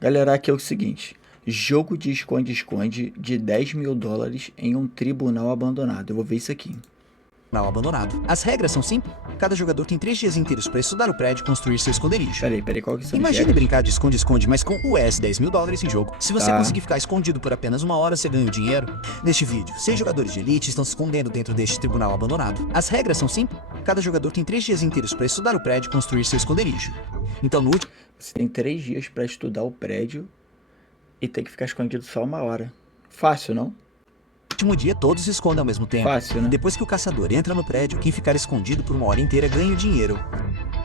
Galera, aqui é o seguinte. Jogo de esconde-esconde de $10.000 em um tribunal abandonado. Eu vou ver isso aqui. Tribunal abandonado. As regras são simples. Cada jogador tem 3 dias inteiros para estudar o prédio e construir seu esconderijo. Peraí, qual que são as Imagine regras? brincar de esconde-esconde, mas com US $10.000 em jogo. Se você Tá. conseguir ficar escondido por apenas 1 hora, você ganha o dinheiro. Neste vídeo, 6 jogadores de elite estão se escondendo dentro deste tribunal abandonado. As regras são simples. Cada jogador tem 3 dias inteiros para estudar o prédio e construir seu esconderijo. Então, no último Você tem 3 dias pra estudar o prédio e tem que ficar escondido só 1 hora. Fácil, não? dia, todos se escondem ao mesmo tempo. Fácil, né? Depois que o caçador entra no prédio, quem ficar escondido por 1 hora inteira ganha o dinheiro.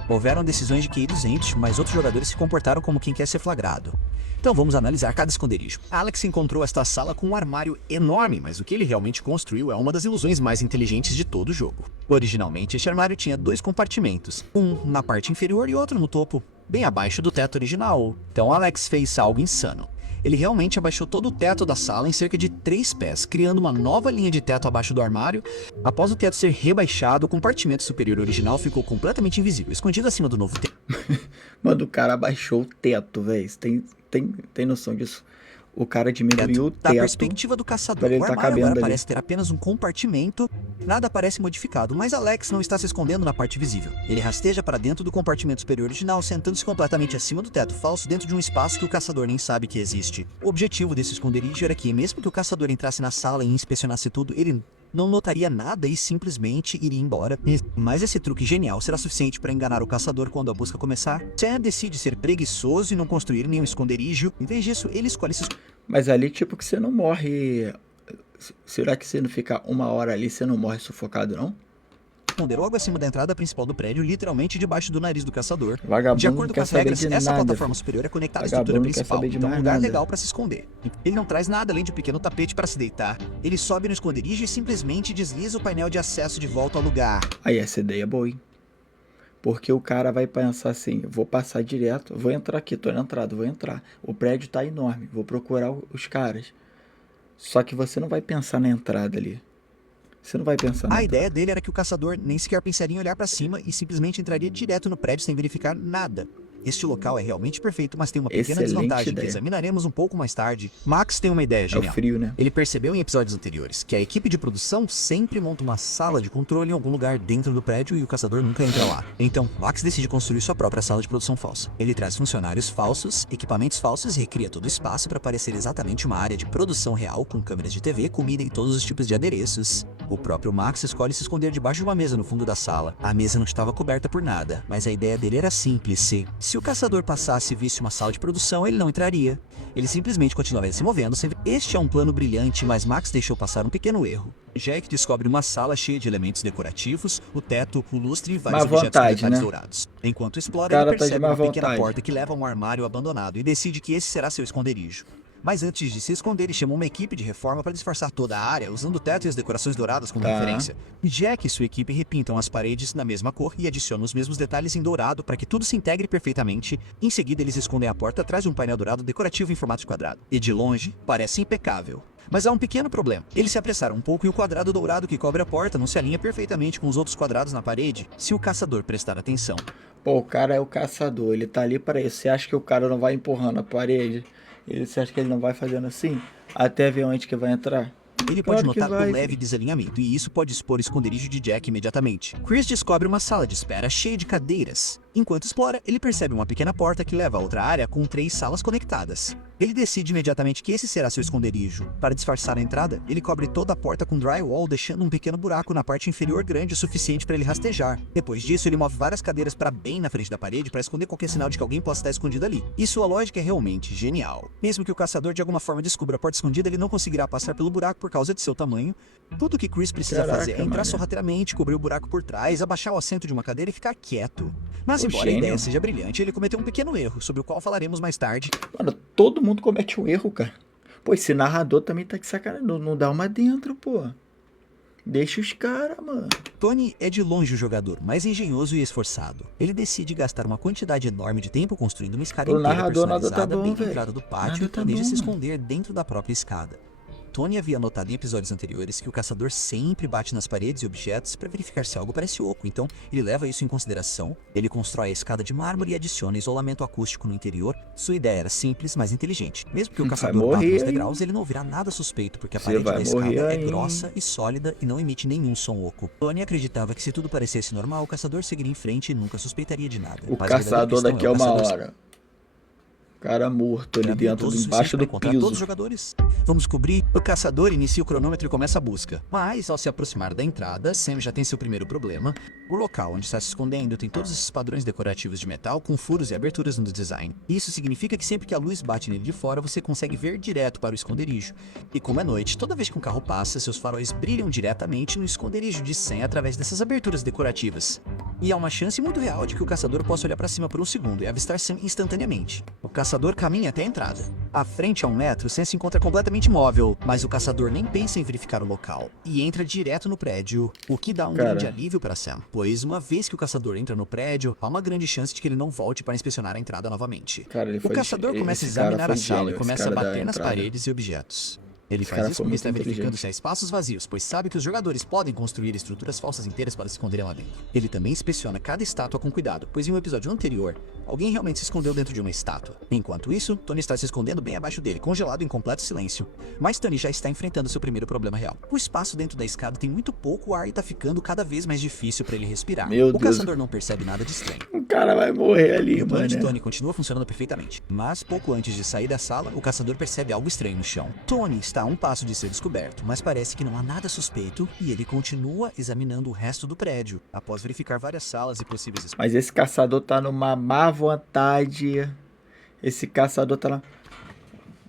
Houveram decisões de QI 200, mas outros jogadores se comportaram como quem quer ser flagrado. Então vamos analisar cada esconderijo. Alex encontrou esta sala com um armário enorme, mas o que ele realmente construiu é uma das ilusões mais inteligentes de todo o jogo. Originalmente, este armário tinha 2 compartimentos, um na parte inferior e outro no topo, bem abaixo do teto original. Então Alex fez algo insano. Ele realmente abaixou todo o teto da sala em cerca de 3 pés, criando uma nova linha de teto abaixo do armário. Após o teto ser rebaixado, o compartimento superior original ficou completamente invisível, escondido acima do novo teto. Mano, o cara abaixou o teto, velho. Tem noção disso? O cara diminuiu o Da teto. perspectiva do caçador, pra ele o tá armário cabendo agora ali. parece ter apenas um compartimento, nada parece modificado, mas Alex não está se escondendo na parte visível. Ele rasteja para dentro do compartimento superior original, sentando-se completamente acima do teto falso, dentro de um espaço que o caçador nem sabe que existe. O objetivo desse esconderijo era que, mesmo que o caçador entrasse na sala e inspecionasse tudo, ele não notaria nada e simplesmente iria embora. Mas esse truque genial será suficiente para enganar o caçador quando a busca começar? Sam decide ser preguiçoso e não construir nenhum esconderijo. Em vez disso, ele escolhe se Mas ali, tipo, que você não morre. Será que você não ficar 1 hora ali, você não morre sufocado, não? esconder logo acima da entrada principal do prédio, literalmente debaixo do nariz do caçador. Vagabundo De não acordo com quer as saber regras, de essa nada, plataforma filho. superior é conectada à Vagabundo estrutura não quer principal, saber de então é um mais lugar nada. legal para se esconder. Ele não traz nada além de um pequeno tapete para se deitar. Ele sobe no esconderijo e simplesmente desliza o painel de acesso de volta ao lugar. Aí essa ideia é boa, hein? Porque o cara vai pensar assim, vou passar direto, vou entrar aqui, tô na entrada, vou entrar. O prédio tá enorme, vou procurar os caras. Só que você não vai pensar na entrada ali. Você não vai pensar na A entrada. ideia dele era que o caçador nem sequer pensaria em olhar para cima e simplesmente entraria direto no prédio sem verificar nada. Este local é realmente perfeito, mas tem uma pequena Excelente desvantagem ideia. que examinaremos um pouco mais tarde. Max tem uma ideia É o genial. frio, né? Ele percebeu em episódios anteriores que a equipe de produção sempre monta uma sala de controle em algum lugar dentro do prédio e o caçador nunca entra lá. Então, Max decide construir sua própria sala de produção falsa. Ele traz funcionários falsos, equipamentos falsos e recria todo o espaço para parecer exatamente uma área de produção real com câmeras de TV, comida e todos os tipos de adereços. O próprio Max escolhe se esconder debaixo de uma mesa no fundo da sala. A mesa não estava coberta por nada, mas a ideia dele era simples. Se o caçador passasse e visse uma sala de produção, ele não entraria. Ele simplesmente continuaria se movendo sem ver. Este é um plano brilhante, mas Max deixou passar um pequeno erro. Jack descobre uma sala cheia de elementos decorativos, o teto, o lustre e vários Má objetos com vontade, detalhes né? dourados. Enquanto explora, O cara ele tá de percebe má uma pequena vontade. porta que leva a um armário abandonado e decide que esse será seu esconderijo. Mas antes de se esconder, ele chamou uma equipe de reforma para disfarçar toda a área, usando o teto e as decorações douradas como Tá. referência. Jack e sua equipe repintam as paredes na mesma cor e adicionam os mesmos detalhes em dourado para que tudo se integre perfeitamente. Em seguida, eles escondem a porta atrás de um painel dourado decorativo em formato de quadrado. E de longe, parece impecável. Mas há um pequeno problema. Eles se apressaram um pouco e o quadrado dourado que cobre a porta não se alinha perfeitamente com os outros quadrados na parede. Se o caçador prestar atenção, Pô, o cara é o caçador, ele tá ali para isso. Você acha que o cara não vai empurrando a parede? Você acha que ele não vai fazendo assim? Até ver onde que vai entrar? ele Claro pode que notar vai, o leve desalinhamento, e isso pode expor o esconderijo de Jack imediatamente. Chris descobre uma sala de espera cheia de cadeiras. Enquanto explora, ele percebe uma pequena porta que leva a outra área com 3 salas conectadas. Ele decide imediatamente que esse será seu esconderijo. Para disfarçar a entrada, ele cobre toda a porta com drywall, deixando um pequeno buraco na parte inferior grande o suficiente para ele rastejar. Depois disso, ele move várias cadeiras para bem na frente da parede para esconder qualquer sinal de que alguém possa estar escondido ali. E sua lógica é realmente genial. Mesmo que o caçador de alguma forma descubra a porta escondida, ele não conseguirá passar pelo buraco por causa de seu tamanho. Tudo que Chris precisa Caraca, fazer é entrar mano. sorrateiramente, cobrir o buraco por trás, abaixar o assento de uma cadeira e ficar quieto. Mas Ô, embora a gênio. ideia seja brilhante, ele cometeu um pequeno erro, sobre o qual falaremos mais tarde. Mano, todo mundo comete um erro, cara. Pô, esse narrador também tá de sacanagem. Não dá uma dentro, pô. Deixa os caras, mano. Tony é de longe o jogador mais engenhoso e esforçado. Ele decide gastar uma quantidade enorme de tempo construindo uma escada O inteira narrador nada tá personalizada bom, bem na velho. entrada do pátio Nada e tá planeja bom, se mano. esconder dentro da própria escada. Tony havia notado em episódios anteriores que o caçador sempre bate nas paredes e objetos para verificar se algo parece oco, então ele leva isso em consideração. Ele constrói a escada de mármore e adiciona isolamento acústico no interior. Sua ideia era simples, mas inteligente. Mesmo que o caçador bata nos degraus, ele não ouvirá nada suspeito, porque a parede da escada é grossa e sólida e não emite nenhum som oco. Tony acreditava que se tudo parecesse normal, o caçador seguiria em frente e nunca suspeitaria de nada. O caçador daqui a uma hora. Cara morto ali dentro, embaixo do piso. Todos os jogadores. Vamos descobrir. O caçador inicia o cronômetro e começa a busca. Mas, ao se aproximar da entrada, Sam já tem seu primeiro problema. O local onde está se escondendo tem todos esses padrões decorativos de metal com furos e aberturas no design. Isso significa que sempre que a luz bate nele de fora, você consegue ver direto para o esconderijo. E como é noite, toda vez que um carro passa, seus faróis brilham diretamente no esconderijo de Sam através dessas aberturas decorativas. E há uma chance muito real de que o caçador possa olhar para cima por um segundo e avistar Sam instantaneamente. O caçador caminha até a entrada. À frente a 1 metro, Sam se encontra completamente imóvel, mas o caçador nem pensa em verificar o local e entra direto no prédio, o que dá um grande alívio para Sam, pois uma vez que o caçador entra no prédio, há uma grande chance de que ele não volte para inspecionar a entrada novamente. O caçador começa a examinar a sala e começa a bater nas paredes e objetos. Ele faz isso porque está verificando se há espaços vazios, pois sabe que os jogadores podem construir estruturas falsas inteiras para se esconderem lá dentro. Ele também inspeciona cada estátua com cuidado, pois em um episódio anterior, alguém realmente se escondeu dentro de uma estátua. Enquanto isso, Tony está se escondendo bem abaixo dele, congelado em completo silêncio. Mas Tony já está enfrentando seu primeiro problema real. O espaço dentro da escada tem muito pouco ar e está ficando cada vez mais difícil para ele respirar. O caçador não percebe nada de estranho. O cara vai morrer ali, mano. O plano de né? Tony continua funcionando perfeitamente. Mas pouco antes de sair da sala, o caçador percebe algo estranho no chão. Tony está a um passo de ser descoberto, mas parece que não há nada suspeito e ele continua examinando o resto do prédio, após verificar várias salas e possíveis espaços. Mas esse caçador tá numa má vontade. Esse caçador tá lá.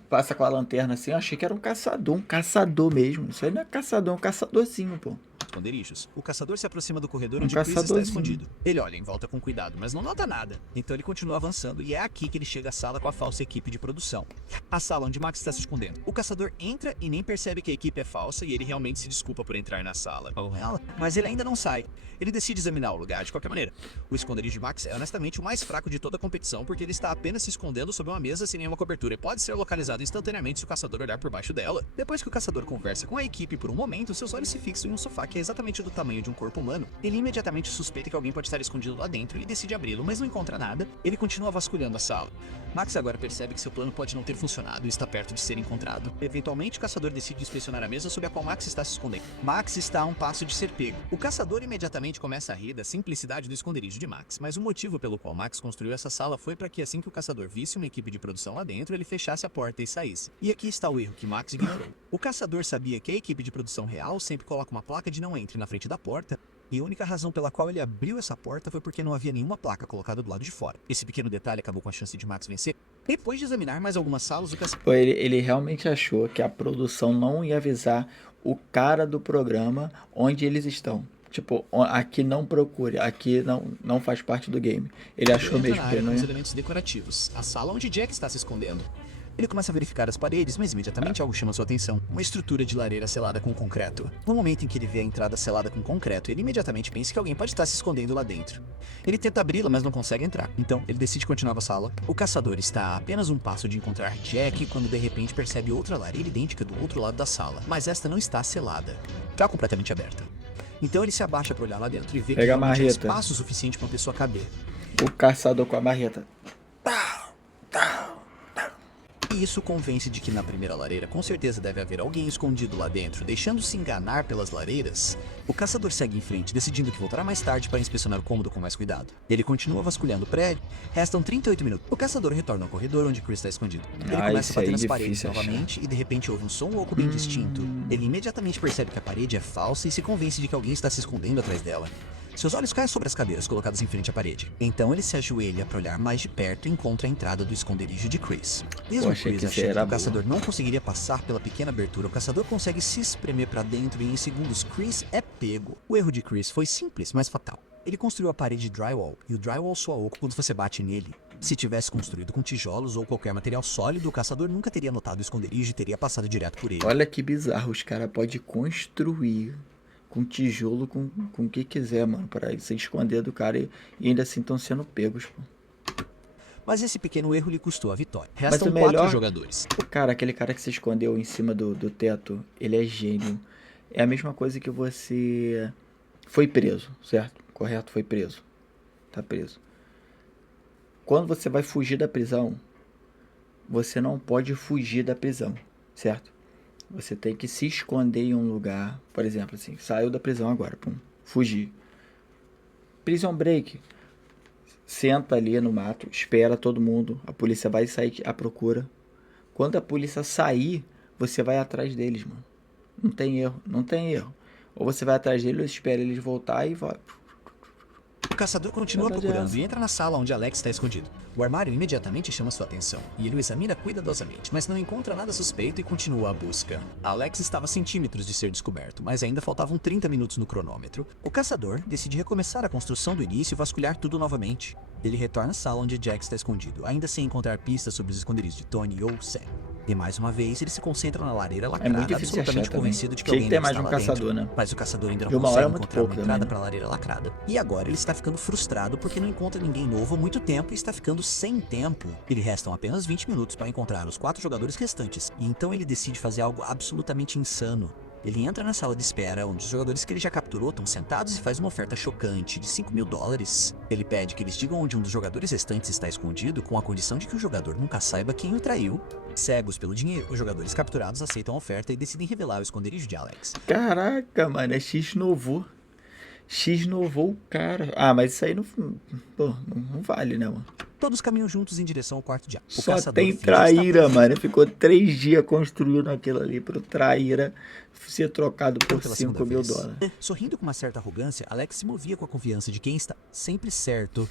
Passa com a lanterna assim. Eu achei que era um caçador mesmo. Isso aí não é caçador, é um caçadorzinho, pô. Esconderijos. O caçador se aproxima do corredor onde Chris está escondido. Ele olha em volta com cuidado, mas não nota nada. Então ele continua avançando e é aqui que ele chega à sala com a falsa equipe de produção. A sala onde Max está se escondendo. O caçador entra e nem percebe que a equipe é falsa e ele realmente se desculpa por entrar na sala. Mas ele ainda não sai. Ele decide examinar o lugar de qualquer maneira. O esconderijo de Max é honestamente o mais fraco de toda a competição porque ele está apenas se escondendo sob uma mesa sem nenhuma cobertura e pode ser localizado instantaneamente se o caçador olhar por baixo dela. Depois que o caçador conversa com a equipe por um momento, seus olhos se fixam em um sofá que é exatamente do tamanho de um corpo humano. Ele imediatamente suspeita que alguém pode estar escondido lá dentro e decide abri-lo, mas não encontra nada. Ele continua vasculhando a sala. Max agora percebe que seu plano pode não ter funcionado e está perto de ser encontrado. Eventualmente, o caçador decide inspecionar a mesa sob a qual Max está se escondendo. Max está a um passo de ser pego. O caçador imediatamente começa a rir da simplicidade do esconderijo de Max, mas o motivo pelo qual Max construiu essa sala foi para que assim que o caçador visse uma equipe de produção lá dentro, ele fechasse a porta e saísse. E aqui está o erro que Max ignorou. O caçador sabia que a equipe de produção real sempre coloca uma placa de não entre na frente da porta, e a única razão pela qual ele abriu essa porta foi porque não havia nenhuma placa colocada do lado de fora. Esse pequeno detalhe acabou com a chance de Max vencer. Depois de examinar mais algumas salas, o caçador... Ele realmente achou que a produção não ia avisar o cara do programa onde eles estão. Tipo, aqui não procure, aqui não faz parte do game. Ele achou mesmo que não ia... Os elementos decorativos, a sala onde Jack está se escondendo. Ele começa a verificar as paredes, mas imediatamente algo chama sua atenção. Uma estrutura de lareira selada com concreto. No momento em que ele vê a entrada selada com concreto, ele imediatamente pensa que alguém pode estar se escondendo lá dentro. Ele tenta abri-la, mas não consegue entrar. Então, ele decide continuar a sala. O caçador está a apenas um passo de encontrar Jack, quando de repente percebe outra lareira idêntica do outro lado da sala. Mas esta não está selada. Está completamente aberta. Então ele se abaixa para olhar lá dentro e vê que não tem espaço suficiente para uma pessoa caber. O caçador com a marreta. E isso convence de que na primeira lareira com certeza deve haver alguém escondido lá dentro. Deixando-se enganar pelas lareiras, o caçador segue em frente, decidindo que voltará mais tarde para inspecionar o cômodo com mais cuidado. Ele continua vasculhando o prédio. Restam 38 minutos. O caçador retorna ao corredor onde Chris está escondido. Ele começa a bater nas paredes novamente e de repente ouve um som oco bem distinto. Ele imediatamente percebe que a parede é falsa e se convence de que alguém está se escondendo atrás dela. Seus olhos caem sobre as cadeiras colocadas em frente à parede. Então ele se ajoelha para olhar mais de perto e encontra a entrada do esconderijo de Chris. Mesmo Chris achando que o caçador não conseguiria passar pela pequena abertura, o caçador consegue se espremer para dentro e em segundos Chris é pego. O erro de Chris foi simples, mas fatal. Ele construiu a parede de drywall, e o drywall soa oco quando você bate nele. Se tivesse construído com tijolos ou qualquer material sólido, o caçador nunca teria notado o esconderijo e teria passado direto por ele. Olha que bizarro, os caras podem construir com tijolo, com o que quiser, mano, para se esconder do cara e ainda assim estão sendo pegos, pô. Mas esse pequeno erro lhe custou a vitória. Mas Restam o melhor... 4 jogadores. Cara, aquele cara que se escondeu em cima do teto, ele é gênio. É a mesma coisa que você foi preso, certo? Correto? Foi preso. Tá preso. Quando você vai fugir da prisão, você não pode fugir da prisão, certo? Você tem que se esconder em um lugar, por exemplo, assim, saiu da prisão agora, pum, fugir. Prison break. Senta ali no mato, espera todo mundo, a polícia vai sair à procura. Quando a polícia sair, você vai atrás deles, mano. Não tem erro, não tem erro. Ou você vai atrás deles, ou espera eles voltar e vai. O caçador continua Verdade é procurando essa. e entra na sala onde Alex está escondido. O armário imediatamente chama sua atenção, e ele o examina cuidadosamente, mas não encontra nada suspeito e continua a busca. Alex estava a centímetros de ser descoberto, mas ainda faltavam 30 minutos no cronômetro. O caçador decide recomeçar a construção do início e vasculhar tudo novamente. Ele retorna à sala onde Jack está escondido, ainda sem encontrar pistas sobre os esconderijos de Tony ou Sam. E mais uma vez ele se concentra na lareira lacrada, muito difícil absolutamente achar também. convencido de que Tinha que alguém ter deve mais estar um lá caçador, dentro. né? Mas o caçador ainda não E uma hora consegue é muito encontrar uma pouco entrada também, né? para a lareira lacrada. E agora ele está ficando frustrado porque não encontra ninguém novo há muito tempo e está ficando sem tempo. Ele restam apenas 20 minutos para encontrar os 4 jogadores restantes. E então ele decide fazer algo absolutamente insano. Ele entra na sala de espera, onde os jogadores que ele já capturou estão sentados e faz uma oferta chocante de $5.000. Ele pede que eles digam onde um dos jogadores restantes está escondido, com a condição de que o jogador nunca saiba quem o traiu. Cegos pelo dinheiro, os jogadores capturados aceitam a oferta e decidem revelar o esconderijo de Alex. Caraca, mano, é X novou. X novou o cara. Ah, mas isso aí não. Pô, não vale, né, mano? Todos caminham juntos em direção ao quarto de Alex. O Só caçador tem finge estar traíra, mano. Ficou 3 dias construindo aquilo ali pro traíra ser trocado por pela $5 segunda mil. vez. Sorrindo com uma certa arrogância, Alex se movia com a confiança de quem está sempre certo.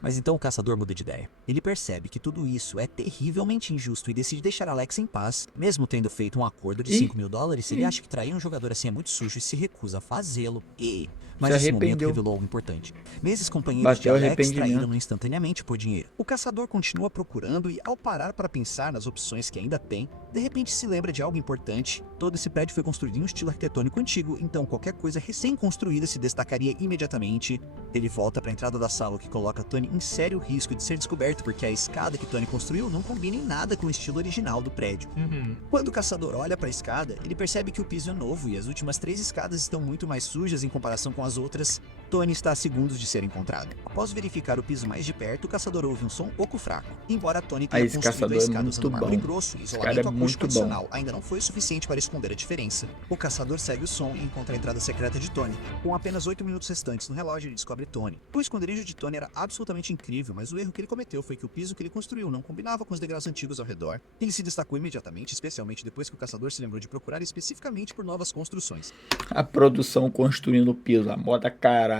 Mas então o caçador muda de ideia. Ele percebe que tudo isso é terrivelmente injusto e decide deixar Alex em paz. Mesmo tendo feito um acordo de $5.000, ele acha que trair um jogador assim é muito sujo e se recusa a fazê-lo. Mas Se esse momento arrependeu. revelou algo importante. Esses companheiros Bateu de Alex arrependimento. traíram-no instantaneamente por dinheiro. O caçador continua procurando e, ao parar para pensar nas opções que ainda tem, de repente se lembra de algo importante. Todo esse prédio foi construído em um estilo arquitetônico antigo, então qualquer coisa recém-construída se destacaria imediatamente. Ele volta para a entrada da sala, o que coloca Tony em sério risco de ser descoberto, porque a escada que Tony construiu não combina em nada com o estilo original do prédio. Quando o caçador olha para a escada, ele percebe que o piso é novo e as últimas 3 escadas estão muito mais sujas em comparação com as outras. Tony está a segundos de ser encontrado. Após verificar o piso mais de perto, o caçador ouve um som pouco fraco. Embora Tony tenha Esse construído a caçador é escada muito usando mármore bom. grosso e Esse cara é isolamento muito acústico bom. adicional, ainda não foi o suficiente para esconder a diferença. O caçador segue o som e encontra a entrada secreta de Tony. Com apenas 8 minutos restantes no relógio, ele descobre Tony. O esconderijo de Tony era absolutamente incrível, mas o erro que ele cometeu foi que o piso que ele construiu não combinava com os degraus antigos ao redor. Ele se destacou imediatamente, especialmente depois que o caçador se lembrou de procurar especificamente por novas construções. A produção construindo o piso, a moda caralho.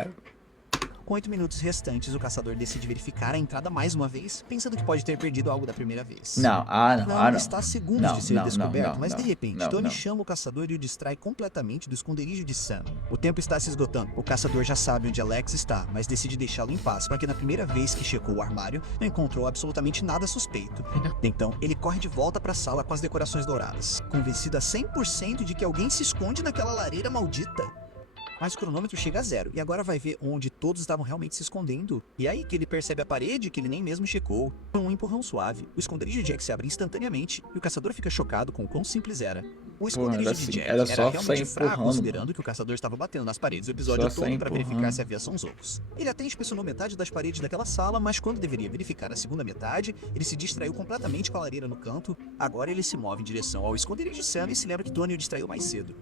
Com 8 minutos restantes, o caçador decide verificar a entrada mais uma vez, pensando que pode ter perdido algo da primeira vez. Não, Ele não. está a segundos Não, de ser não, descoberto, não, mas não, de repente, não, Tony não. chama o caçador e o distrai completamente do esconderijo de Sam. O tempo está se esgotando. O caçador já sabe onde Alex está, mas decide deixá-lo em paz, porque na primeira vez que checou o armário, não encontrou absolutamente nada suspeito. Então, ele corre de volta para a sala com as decorações douradas, convencido a 100% de que alguém se esconde naquela lareira maldita. Mas o cronômetro chega a 0, e agora vai ver onde todos estavam realmente se escondendo. E aí que ele percebe a parede que ele nem mesmo checou. Com um empurrão suave, o esconderijo de Jack se abre instantaneamente, e o caçador fica chocado com o quão simples era. O esconderijo era de assim, Jack era era só realmente sair fraco, empurrando, considerando que o caçador estava batendo nas paredes o episódio Só sair todo para verificar empurrando. se havia sons ocos. Ele até inspecionou metade das paredes daquela sala, mas quando deveria verificar a segunda metade, ele se distraiu completamente com a lareira no canto. Agora ele se move em direção ao esconderijo de Sam e se lembra que Tony o distraiu mais cedo.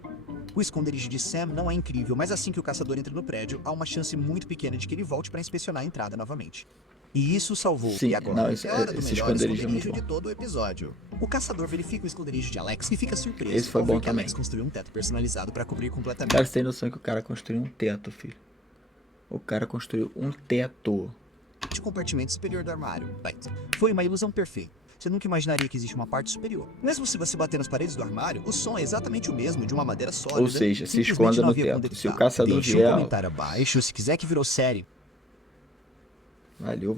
O esconderijo de Sam não é incrível, mas assim que o caçador entra no prédio, há uma chance muito pequena de que ele volte para inspecionar a entrada novamente. E isso salvou. Sim, E agora não, é esse hora do esconderijo melhor é esconderijo muito bom. de todo o episódio. O caçador verifica o esconderijo de Alex e fica surpreso Esse foi ao ver bom que Alex também. construiu um teto personalizado para cobrir completamente. Cara, você tem noção que o cara construiu um teto, filho. O cara construiu um teto. De compartimento superior do armário. Foi uma ilusão perfeita. Você nunca imaginaria que existe uma parte superior. Mesmo se você bater nas paredes do armário, o som é exatamente o mesmo, de uma madeira sólida. Ou seja, se Simplesmente esconda não no havia como teto. Se o detectar. caçador Deixe vier... um comentário abaixo se quiser que virou série. Valeu.